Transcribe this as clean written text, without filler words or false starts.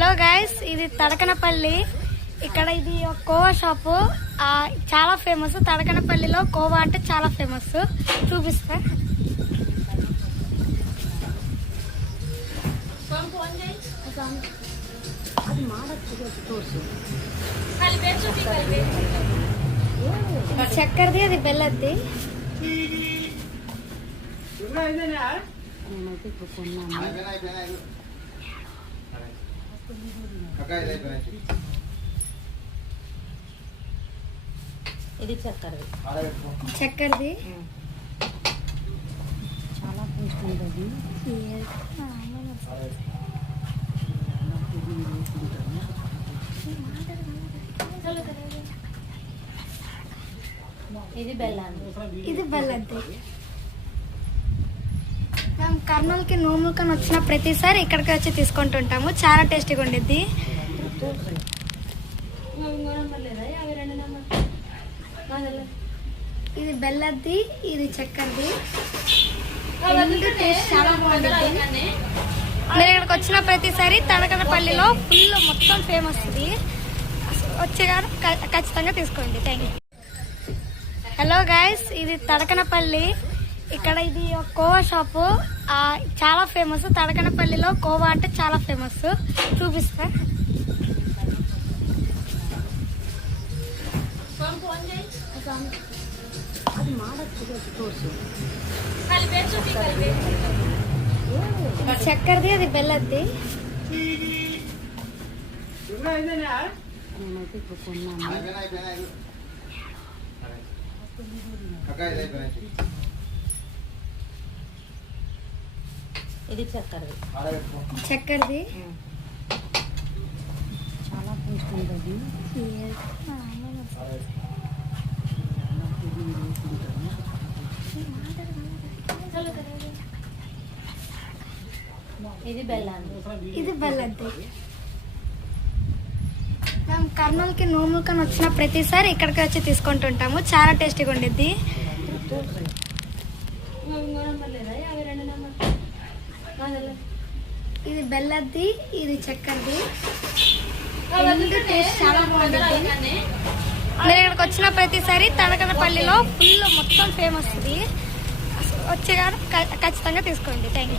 Hello guys, ఇది తడకనపల్లి. ఇక్కడ ఇది ఒక కోవా షాపు. చాలా ఫేమస్. తడకనపల్లిలో కోవా అంటే చాలా ఫేమస్. చూపిస్తా. చక్కెరది, అది బెల్లది. ఇది చక్కెరది. చక్కెరది చాలా టేస్ట్ ఉంటుంది. ఇది బెల్లాన్ని. ఇది బెల్లది. మేము కర్నూలుకి నోములకని వచ్చిన ప్రతిసారి ఇక్కడికి వచ్చి తీసుకుంటుంటాము. చాలా టేస్టీగా ఉండిద్ది. ఇది బెల్లది, ఇది చక్కెరది. టేస్ట్ చాలా బాగుంటుంది. మీరు ఇక్కడికి వచ్చిన ప్రతిసారి తడకనపల్లిలో ఫుల్ మొత్తం ఫేమస్. ఇది వచ్చేగారు ఖచ్చితంగా తీసుకోండి. Thank you. హలో గైస్, ఇది తడకనపల్లి. ఇక్కడ ఇది ఒక కోవా షాపు. చాలా ఫేమస్. తడకనపల్లిలో కోవా అంటే చాలా ఫేమస్. చూపిస్తా. చక్కెరది, అది బెల్లది. ఇది చక్కెరది. చక్కెరది చాలా టేస్ట్ ఉంటుంది. ఇది బెల్లాన్ని. ఇది బెల్లది. మేము కర్నూలుకి నోములకని వచ్చిన ప్రతిసారి ఇక్కడికి వచ్చి తీసుకుంటుంటాము. చాలా టేస్టీగా ఉండిద్ది. ఇది బెల్లది, ఇది చక్కెరది. టేస్ట్ చాలా బాగుంటుంది. మీరు ఇక్కడికి వచ్చిన ప్రతిసారి తడకనపల్లిలో ఫుల్ మొత్తం ఫేమస్. ఇది వచ్చేగారు ఖచ్చితంగా తీసుకోండి. Thank you.